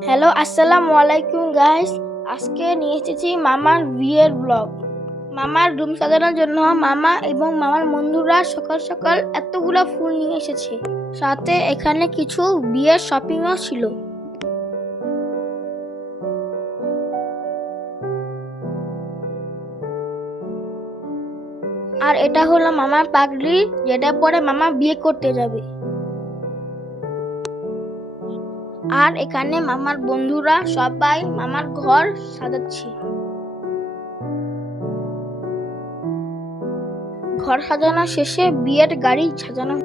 Hello, আসসালামু আলাইকুম guys. আজকে নিয়ে এসেছি মামার বিয়ের ব্লগ। মামার রুম সাজানোর জন্য মামা এবং মামার বন্ধুরা সকাল সকাল এতগুলা ফুল নিয়ে এসেছে। সাথে এখানে কিছু বিয়ের শপিংও ছিল। আর এটা হলো মামার পাগড়ি, যেটা পরে মামা বিয়ে করতে যাবে। আর এখানে মামার বন্ধুরা সবাই মামার ঘর সাজাচ্ছে। ঘর সাজানো শেষে বিয়ের গাড়ি সাজানো।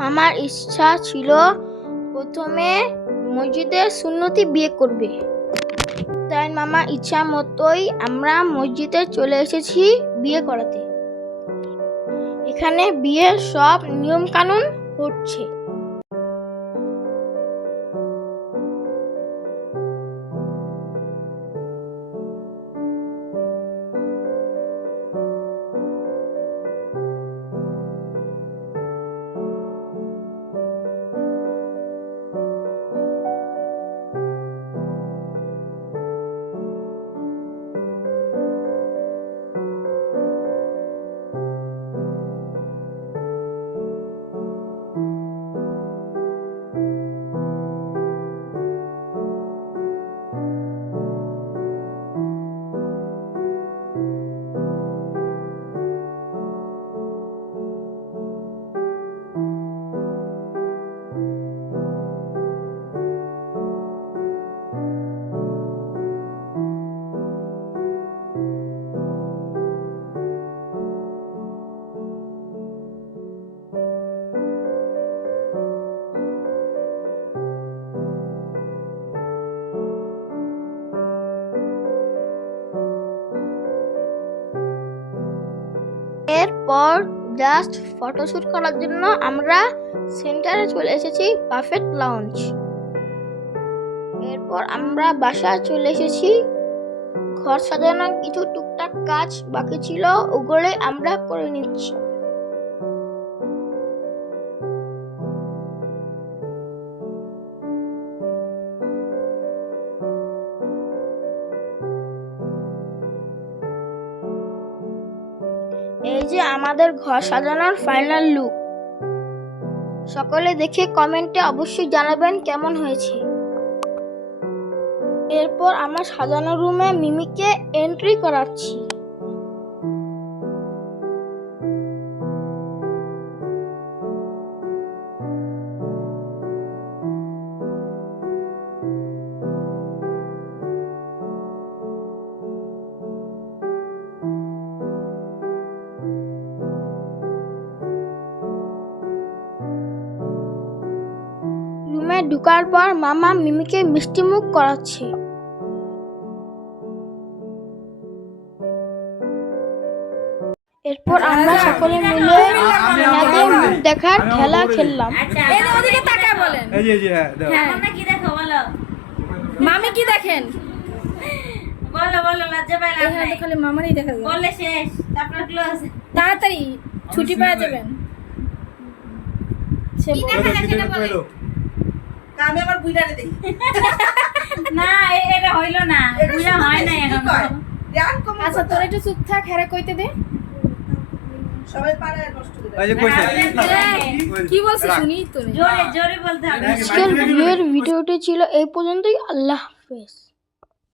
মামার ইচ্ছা ছিল প্রথমে মসজিদে সুন্নতি বিয়ে করবে, তাই মামা ইচ্ছা মতোই আমরা মসজিদে চলে এসেছি বিয়ে করাতে। এখানে বিয়ের সব নিয়ম কানুন হচ্ছে। এরপর জাস্ট ফটোশুট করার জন্য আমরা সেন্টারে চলে এসেছি, পারফেক্ট লাউঞ্জ। এরপর আমরা বাসায় চলে এসেছি। ঘর সাজানোর কিছু টুকটাক কাজ বাকি ছিল, ওগুলোই আমরা করে নিচ্ছি। এই যে আমাদের ঘর সাজানোর ফাইনাল লুক। সকলে দেখে কমেন্টে অবশ্যই জানাবেন কেমন হয়েছে। এরপর আমরা সাজানো রুমে মিমিকে এন্ট্রি করাচ্ছি। রুমে ঢোকার পর মামা মিমিকে মিষ্টি মুখ করাচ্ছে। এরপর আমরা সকলে মিলে মিনাদের মুখ দেখার খেলা খেললাম। ওদিকে তাকায় বলেন। এই যে কি দেখো বলো, মামি কি দেখেন বলো বলো, লজ্জা পাই না। এখানে তো খালি মামারই দেখা যায়। বললে শেষ, তারপর ক্লোজ। তাড়াতাড়ি ছুটি পেয়ে যাবেন। সে কি দেখা যাচ্ছে না বলো। আমি আবার বুইড়ারে দেই না, এটা হইলো না, বুইড়া হয় না এখন। আচ্ছা তোরা একটু চুপ থাক, হেরা কইতে দে। সবাই পারে কষ্ট দিবে। এই যে কইছে কি বলছিস শুনি তো, জোরে জোরে বলতে হবে। আজকের ভিডিওটি ছিল এই পর্যন্তই। আল্লাহ হাফেজ।